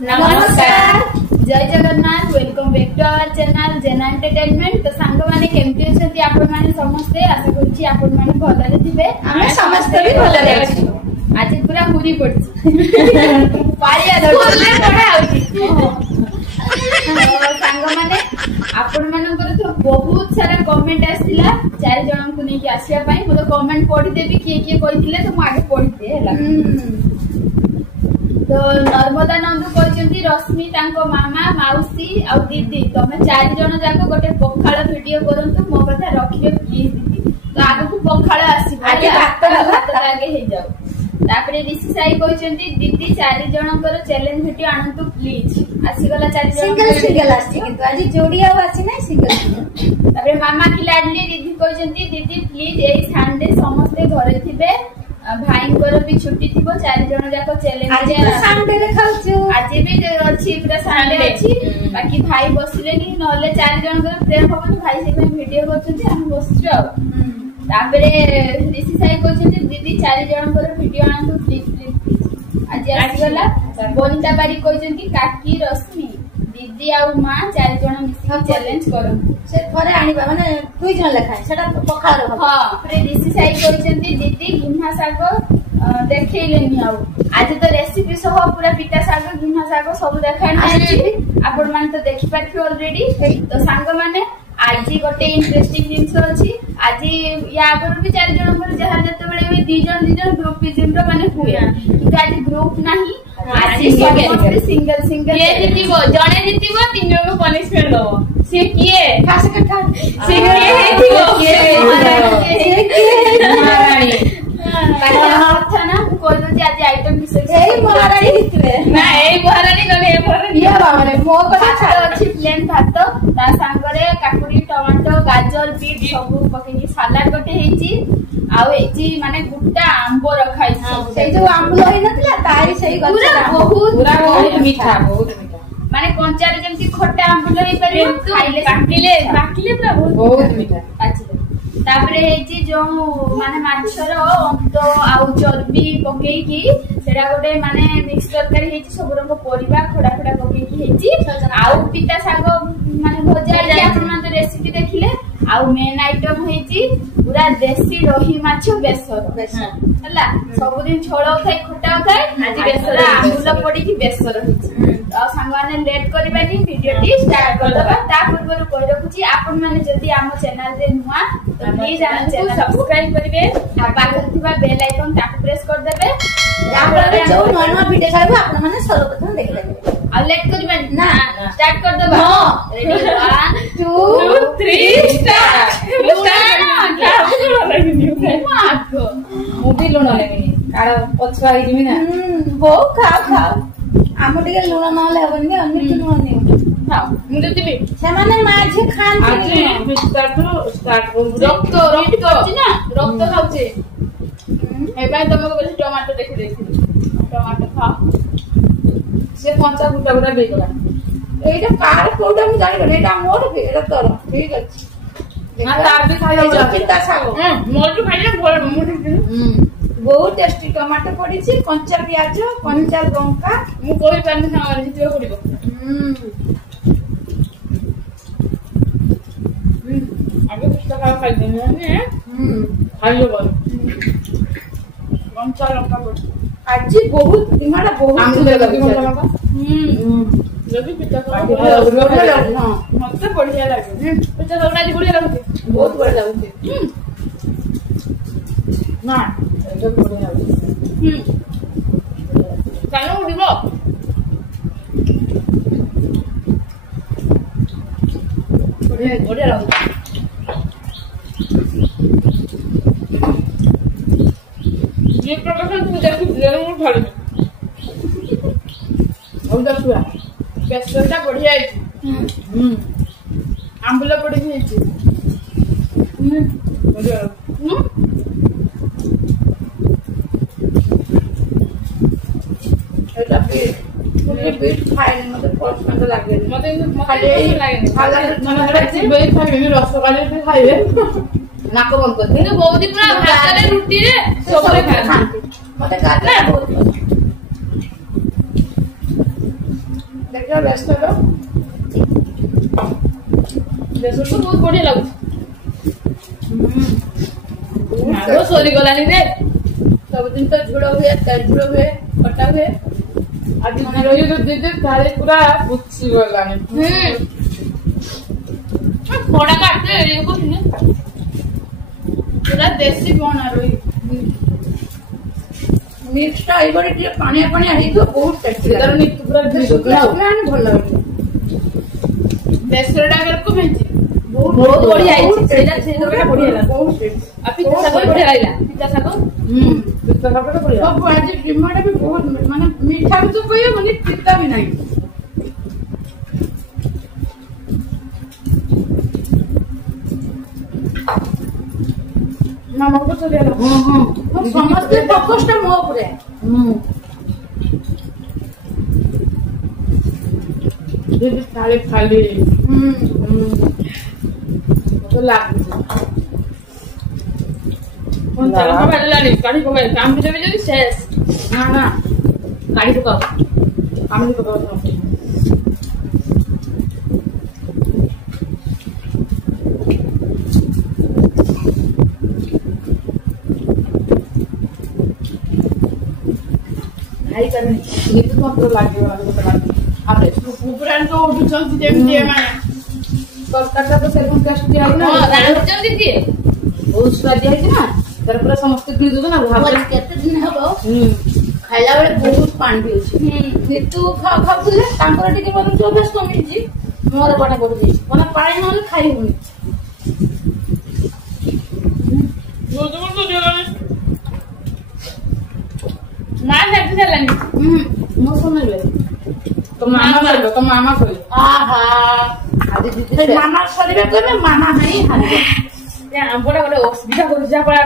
नमस्कार जय Jagannath welcome back to our channel Jena entertainment. तो सांग माने केमती अछंती आपण माने समस्ते आशा करछि आपण माने भलरे थिबे हम समस्त भी भलरे अछि। आज पूरा हुरी पड़छि पारिया धरले पडा आउछि सांग माने आपण मानकर तो बहुत सारा कमेंट आसिला 4 जण को नै कि आसिया पई मो तो कमेंट पढि देबी के कहिथिले तो मो आगे पढि दे हला। तो नर्मदा नंदू कहते रश्मि तांको मामा माउसी आ दीदी तमे 4 जण जाको गोटे पखाळ वीडियो करंतु मो कथा रखियो प्लीज दीदी। तो आगो को पखाळ आसी आगे भात आगे हे जाओ। तापरे ऋषि साई कहते दीदी 4 जणकर चैलेंज वीडियो आनंतु प्लीज आसी गला 4 जण सिंगल आसी किंतु आज जोड़ी आ आसी नै सिंगल। तापरे मामा की लाडली दीदी कहते दीदी प्लीज ए संडे समस्त घरे थिबे भाई को भी छुट्टी थी 4 जण जाको चैलेंज आज संडे रे खाउछु आज भी अछि पूरा संडे अछि बाकी भाई बसिले नि नले 4 जण को प्रेम होबन भाई से वीडियो करछथि हम बसछु। तापरे ऋषि साई कहछथि दीदी 4 जण को वीडियो आनंतु प्लीज आज आसी गला। बनिता बारी कहछथि काकी रश्मि दीदी आ मां 4 जण मिसी चैलेंज करन से थरे आनिबा माने 2 जण लेखाय सेटा पखार हो। हां प्रे ऋषि साई कहछथि दीदी गिन्हा साग देखैलेनी आउ आज तो रेसिपी सह पूरा पिटा साग गिन्हा साग सब देखाइ आपण मान तो देखि पाथि ऑलरेडी। तो सांग माने आज गोटे इंटरेस्टिंग जिंस अछि आज या आगर भी 4 जण पर जहा जते बेले 2 जण ग्रुप जिम रो माने हुए कि आज ग्रुप नाही आज सिंगल सिंगल ये जितिबो जणे जितिबो 3 जण को पनिशमेंट दबो से किए खास कथा से किए हेतिबो महारानी अच्छा ना कोइ दो आज आइटम विषय ए महारानी हितले ना ए महारानी न ए महारानी या बाबरे मो कथा अछि प्लेन भात ता संगरे काकुडी टमाटो गाजर बीट सब पकेनी सलाड गोटे हेची आउ एची माने गुट्टा आंबो रखाई से जो आंबो होई नथिला ताई सही गछ बहुत मीठा माने कंचारे जेमती खट्टा आंबो होई परियो खाइले काटिले पूरा बहुत मीठा अच्छा। तापरे हेची जो माने माछर अंत आउ चर्बी पकेई की सेडा गोटे माने मिक्स तरकारी हेची सब रंग परिबा खडा खडा पकेई की हेची आउ पिता साग माने भजा जे आपण माने रेसिपी देखिले आउ मेन आइटम हेची पूरा देसी रोही माछ बेसर हला सब दिन छोळो थाई खटा थाई आज बेसर आंबुल पडी की बेसर हेची। आ संगवाने लेट करबानी वीडियो टी स्टार्ट करदबा ता पूर्वरु कहि रखुची आपण माने जदी आम चैनल रे नुवा तो प्लीज आम चैनल सब्सक्राइब करिवे आ पाखर थिबा बेल आइकन ताकु प्रेस कर देबे जाफଳରେ जो नवा नवा वीडियो छाइबो आपण माने सर्वप्रथम देखि लेबे। आ लेट करबानी ना स्टार्ट कर दबा रेडी 1 2 3 स्टार्ट मुभी लुण लेबिनी काळ पछुआ ही जिमी ना हो खाओ खाओ आम टिके लुण नले हबनी अन्य लुण नै खाओ मु देबी से माने माझे खान छी स्टार्ट रक्त अछि ना रक्त खाउछे ए भाई तुमको बोले टमाटो देखि देखि टमाटो खाओ से कंचा गुटा गुटा बेगला एटा कार कोडा मु जानि एटा मोर एटा तोर ठीक अछि ना तार भी खाइ हो पिता सागो मोर तो खाइले बोल मु बहुत टेस्टी टमाटो पड़ी छी कंचा प्याज कंचा लंका मु कोइ पानी सामने जितियो पड़िबो आगे कुछ खाइ देने ने खाइलो बोल कंचा लंका पड़ी आज बहुत दिमाड़ा बहुत आंगुले लगा जदी पिता को हां मते बढ़िया लागे पिता सबना जी बढ़िया लागे बहुत बढ़िया लागे ना जो बढ़िया लागे कानो उड़िबो बढ़िया लागे ये प्रकार तू देखि लेनु ढाली और देखुआ बेसरटा बढ़िया है आंबुला पड़ी है बढ़िया एटा बीट खाए मते पसंद लागे मते खाली लागे खाला मन बेट खाइबे रसगोल्ला भी खाइबे नाक बंद कर दे बहुत ही पूरा भात रे रोटी रे सबरे खाते मते गाता बहुत देखिए बेसर तो बहुत बढ़िया लगुच सरी गलानी रे सब दिन तो झुड़ हुए तेल झुड़ हुए खट्टा हुए आज रोई जो दीदी थाली पूरा पुछि गलानी थोड़ा काटते ये कुछ नहीं पूरा देसी बना रोई मिक्सटा आई बड़ी टिके पानी पानी आई तो बहुत टेस्टी इधर नहीं पूरा प्लान भल लागे बेसरटा करको भेजी बहुत बढ़िया आई सेटा सेटा बढ़िया लगा बहुत टेस्टी आ पिता साग बढ़िया लागला पिता साग पिता साग तो बढ़िया सब आज टमाटर भी बहुत माने मीठा भी तो कोई माने पिता भी नहीं मामा को तो दे लो हम समझते फोकसटा मो ऊपर दीदी थाली खाली तो लाग कौन चला का बदलानी काढ़ी को काम भी जब शेष ना ना काढ़ी को काम नहीं पकाओ भाई करने ये तो कंट्रोल लागे वाला तो लागे अरे ऊपर तो उठ चलती जेम जे माने कलकत्ता तो सेवन कास्ट दिया ना हां रात जल्दी दिए बहुत स्वाद है ना तर पूरा समस्त गिर दो ना भाबा केते दिन हबो खाइला बेले बहुत पानी पिउछि तू खा खा बुले तांकर टिके बदल जो बेस कमी छी मोर बडा बडुछि कोना पानी न खाई हुनी बोल तो जलानी मां हेल्प चलानी मो समझ ले तो मामा खोले आहा आदि दीदी मामा सरीबे कहबे मामा नहीं हाले या आंबोडा गोटे असुविधा कर जा पड़ा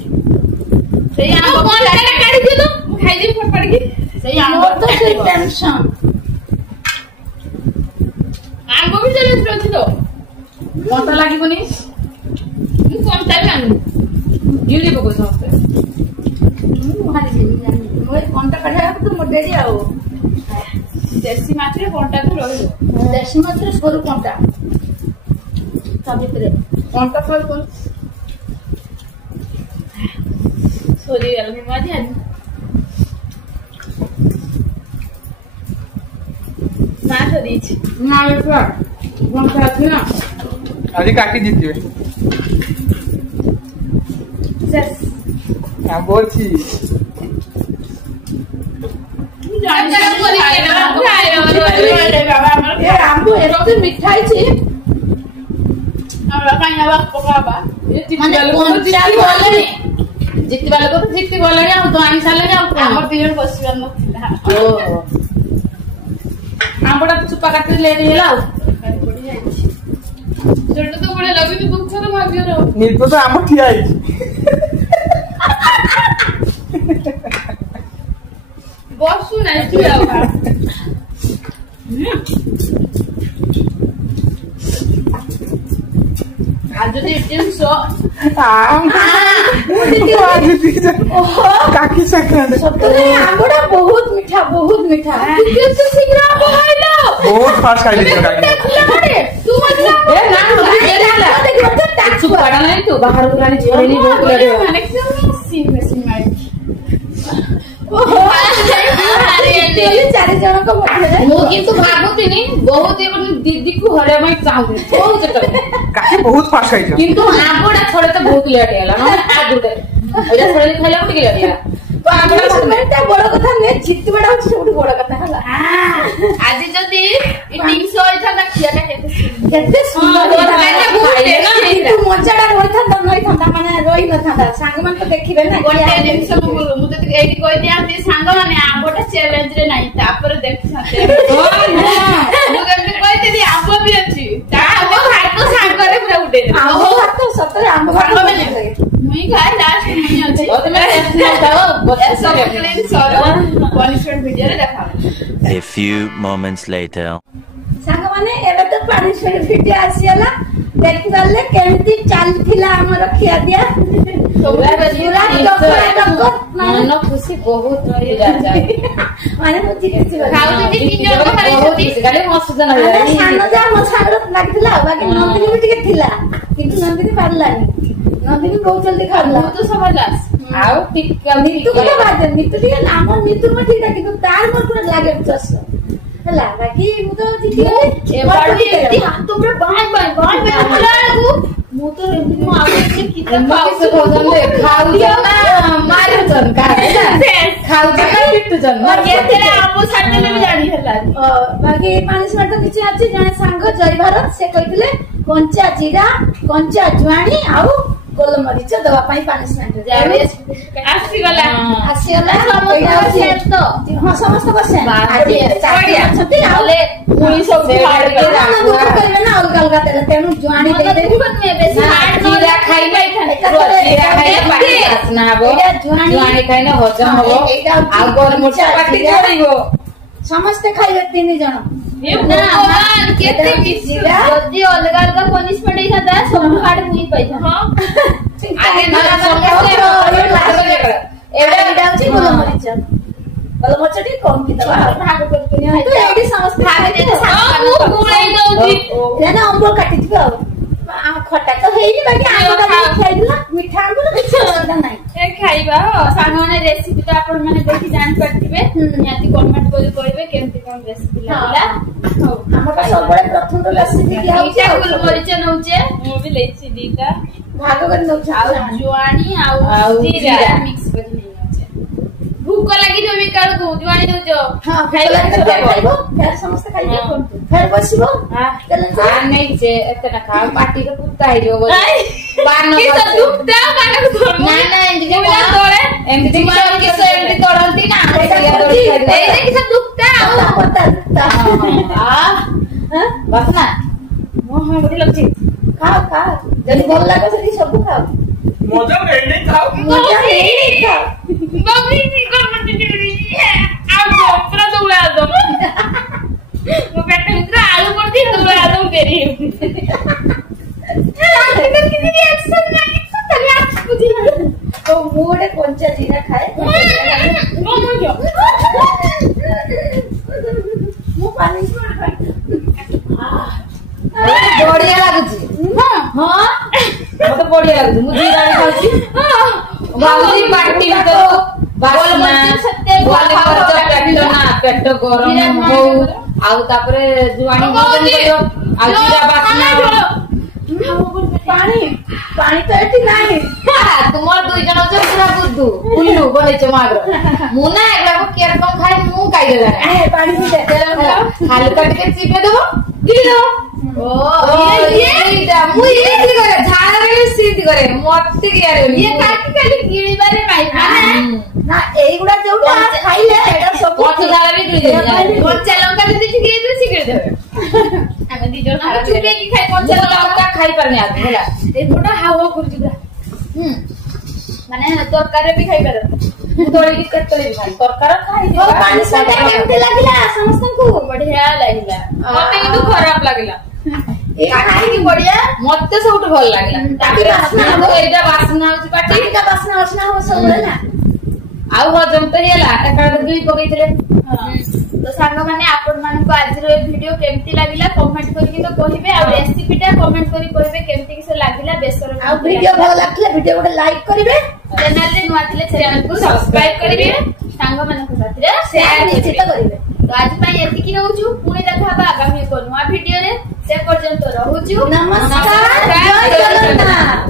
सही आंबो कौन काला काढी दियो तो खाई दे फटफट की सही आंबो तो से टेंशन आंबो भी चले रहछि तो कोनता लागिबनी मु कोन टाइम आनु ड्यूटी पको समझते हाली से जानी मोय कोनता काढा तो मो डेडी आओ देसी मात्रे कोनटा को रहिलो देसी मात्रे सरू कोनता ता भितरे कोनता सरू कोन सोरी गलनी मजा मां तो दीछ मारे का कोनता अछि ना आज काटी जीतिए सस आंबो छी आंबो एते मिठाई छी हमरा काई आवा पकाबा माने कोनता बोले जितबा लोग तो जितती बोले आ तो आनी साले आ हमर तीन बसिबा नथिला ओ आंबोडा तो चुपा काटी ले लेला जोड़ तो बड़े लगे तो दुख से भाग्य रो नीतो तो आम ठिया आइछि बसु नहीं ठिया बा आज जो टीम सो आम आज दीदी काकी सकंड सतरे आंबोडा बहुत मीठा किस शीघ्र बोइलो बहुत फास्ट खाई दी काकी तू मतलब ए ना देखो चुपाड़ा नहीं तो बाहर पुरानी छोड़नी बहुत लगे माने सीन में मार ओहो अरे चारि जण को मध्य मु किंतु भाबुतिनी बहुत एबन दीदी को हरे मैं चाहू बहुत काकी बहुत फास्ट खाई किंतु आंबोडा थोड़े तो बहुत लेट हैला मतलब आगु दे एटा थोड़े खाइला उठ गेला दिया तो आंबोडा मेटा बड़ कथा ने जितबेडा होछ सबु बड़ कथा हला आज जदी ई टीम सो इथा ना खियाटा केते सुंदर तू मजाडा रोइथा त नइथा माने रोइ नथा सांग मान तो देखिबे ना गोटे निमिष मु तो एटी कहि दिया ती सांग माने आंबोटा चैलेंज रे नाही तापर देख साथे मु गंगे कहि दी आंबो भी अछि ता आंबो भात तो सांग करे पूरा उडे आंबो भात तो सतरे आंबो भात में मुई खाए लास्ट मुई अछि ओ तमे टेस्ट बताओ सब क्लीन सरो पनिशमेंट वीडियो रे देखा A few moments later. सांग माने एबे तो पनिशमेंट वीडियो आसीला ଦେଖିପାରିଲେ କେମିତି ଚାଲିଥିଲା ଆମର ଖିଆ ଦିଆ ମନ ଖୁସି ବହୁତ ମାନେ ମୁଁ ଖାଲି ହସୁଛ ନା ସାନ ଯା ମୋ ସାଙ୍ଗରେ ଲାଗିଥିଲା ଆଉ ବାକି ନନ୍ଦିନୀ ବି ଟିକେ ଥିଲା କିନ୍ତୁ ନନ୍ଦିନୀ ପାରିଲାନି ନନ୍ଦିନୀ ବହୁତ ଜଲ୍ଦି ଖାଇଲା ତୁ ସମାଜ ଆଉ ମିତୁ କଥା ବାଦ ମିତୁ ଟିକେ ଆମ ମିତୁ ଠିକ କିନ୍ତୁ ତାର ମୋର ପୁରା ଲାଗେ ଚଷ ହେଲା ବାକି ମୁଁ ତ ଜିତିଗଲି ହାତ ଉପରେ ବାଇଁ ବେଳକୁ ମୁଁ ତ ମୁଁ ଆଉ ଖାଉଛ ନା ମାରୁଛନ୍ ଖାଉଛ ନା ପିଟୁଛନ୍ ଆମ ସାଙ୍ଗରେ ବି ଜାଣି ହେଲା ବାକି ପାନିଶମେଣ୍ଟ କିଛି ଅଛି ଜଣେ ସାଙ୍ଗ ଜୟ ଭାରତ ସେ କହିଥିଲେ କଞ୍ଚା ଜିରା କଞ୍ଚା ଜୁଆଣି ଆଉ ଗୋଲମରିଚ ଦବା ପାଇଁ ପାନିଶମେଣ୍ଟ ଆସିଗଲା ସମସ୍ତଙ୍କ କରିବେ ନା ଅଲଗା ଅଲଗା ତେଲ ତେଣୁ ଜୁଆଣି ଜିରା ଖାଇଲେ ବାସ୍ନା ହବ ଜୁଆଣି ଖାଇଲେ ହଜମ ହବ ଆଉ ଗୋଲମରିଚ ପାଟି ଧରିବ ସମସ୍ତେ ଖାଇବେ 3 ଜଣ ଯଦି ଅଲଗା ଅଲଗା ପନିଶମେଣ୍ଟ ହେଇଥାନ୍ତା ସବୁ ଆଡେ ମୁଇଁ ପାଇଥାନ୍ତା ଏଇଟା ହଉଛି ଗୋଲମରିଚ ଗୋଲମରିଚ ଟିକେ କମ କିଦବା ଭାଗ କରିକି ଏଇଠି ସମସ୍ତେ ଅମ୍ବ କାଟିଥିବେ ଆଉ ଖଟା ତ ହେଇନି ବାକି ଆମ୍ବ ଖାଇଥିଲା ମିଠା ଆମ୍ବ କିଛି ଅସୁବିଧା ନାହିଁ ଖାଇବା ସାଙ୍ଗମାନେ ରେସିପି ତ ଆପଣ ମାନେ ଦେଖି ଜାଣିପାରିଥିବେ ନିହାତି କମେଣ୍ଟ କରି କହିବେ କେମିତି କଣ ରେସିପି ଲାଗିଲା ଆମର ସବୁବେଳେ ପ୍ରଥମ ରେସିପି ଦିଟା ଗୋଲମରିଚ ନଉଛେ ମୁଁ ବି ଲେଇଛି ଦିଟା ଭାଗ କରି ନଉଛେ ଆଉ ଜୁଆଣି ଆଉ ଜିରା ମିକ୍ସ କରି ନେଉଛେ ଭୁକ ଲାଗିଥିବ ବି କାଳକୁ ଜୁଆଣି ଦଉଛ ଖାଇବ ସମସ୍ତେ ଖାଇବେ ଫେର ବସିବ ନେଇଛେ ଏତେଟା ଖାଅ ପାଟିରେ ପୁତା ହେଇଯିବ ଏମିତି ତୋଳନ୍ତି ନା ବାସ୍ନା ବଢିଆ ଲାଗୁଛି ଖାଅ ଖାଅ ଯଦି ଭଲ ଲାଗେ ସେଠି ସବୁ ଖାଅ ମଜା ନେଇ ଖାଅ ମୋ ପେଟ ଭିତରେ ଆଳୁ ପଡିଛି ଦୌଡ଼ା ଦୌ ବେରି ମୁଁ ଗୋଟେ କଞ୍ଚା ଜିରା ଖାଏ ମୁଁ ପାନି ବଢିଆ ଲାଗୁଛି ମତେ ବଢିଆ ଲାଗୁଛି ମୁଁ ଜିରା ଖାଉଛି ଭାବୁଛି ପାଟି ଭିତରୁ ପେଟ ଗରମ ହଉ ଆଉ ତାପରେ ଜୁଆଣି ଆଉ ଜିରା ବାସ୍ନା ପାଣି ପାଣି ତ ଏଠି ନାହିଁ ତୁମର 2 ଜଣ ଅଛ ପୁରା ବୁଦ୍ଧୁ ବୁଲୁ ବନେଇଛ ମାଗ୍ର ମୁଁ ନା ଏଗୁଡାକୁ କେୟାର କମ ଖାଇ ମୁଁ ଖାଇଦେଲା ପାଣି ହାଲକା ଟିକେ ଚିପେ ଦବ ଗିଳିଦବ ମୁଁ ଏମିତି କରେ ଝାଳରେ ସିଟି କରେ ମତେ ଖାଲି ଗିଳିବାରେ ନା ଏଇଗୁଡା ଯୋଉଟା ଖାଇଲେ ଏଇଟା ସବୁ ଝାଳ ବି ଗିଳି କଞ୍ଚା ଲଙ୍କା ଯଦି ଟିକେ ଦେଇଦେବେ ସେ ଗିଳିଦେବେ ଆମେ 2 ଜଣ ଚୁପେଇକି ଖାଇ କଞ୍ଚା ଲଙ୍କା ଖାଇପାରୁନି ଆଗ ହେଲା ଏପଟା ହାୱା କରୁଛି ପୁରା ମାନେ ତରକାରୀ ବି ଖାଇପାର ଦୋଳିକି କେତେବେଳେ ବି ଖାଇ ତରକାରୀ ପାଣି କେମିତି ଲାଗିଲା ସମସ୍ତଙ୍କୁ ବଢିଆ ଲାଗିଲା ମତେ କିନ୍ତୁ ଖରାପ ଲାଗିଲା ବଢିଆ ମତେ ସବୁଠୁ ଭଲ ଲାଗିଲା ଏଇଟା ବାସ୍ନା ହଉଛି ପାଟିଟା ବାସ୍ନା ହବ ସବୁବେଳେ ନା ଆଉ ହଜମ ତ ହେଇଗଲା ଏକାବେଳେ ଦୁଇ ପକେଇଥିଲେ ତ ସାଙ୍ଗମାନେ ଆପଣମାନଙ୍କୁ ଆଜିର ଏ ଭିଡିଓ କେମିତି ଲାଗିଲା କମେଣ୍ଟ କରିକି ତ କହିବେ ଆଉ ରେସିପିଟା କମେଣ୍ଟ କରି କହିବେ କେମିତି କି ସେ ଲାଗିଲା ବେସର ଆଉ ଭିଡିଓ ଭଲ ଲାଗିଲା ଭିଡିଓ ଗୋଟେ ଲାଇକ୍ କରିବେ ଚ୍ୟାନେଲରେ ନୂଆ ଥିଲେ ଚ୍ୟାନେଲକୁ ସବସ୍କ୍ରାଇବ କରିବେ ସାଙ୍ଗମାନଙ୍କ ସାଥିରେ ସେୟାର ନିଶ୍ଚିତ କରିବେ ତ ଆଜି ପାଇଁ ଏତିକି ରହୁଛୁ ପୁଣି ଦେଖା ହବା ଆଗାମୀ ଏକ ନୂଆ ଭିଡିଓରେ ସେ ପର୍ଯ୍ୟନ୍ତ ରହୁଛୁ ନମସ୍କାର ଜୟ ଜଗନ୍ନାଥ।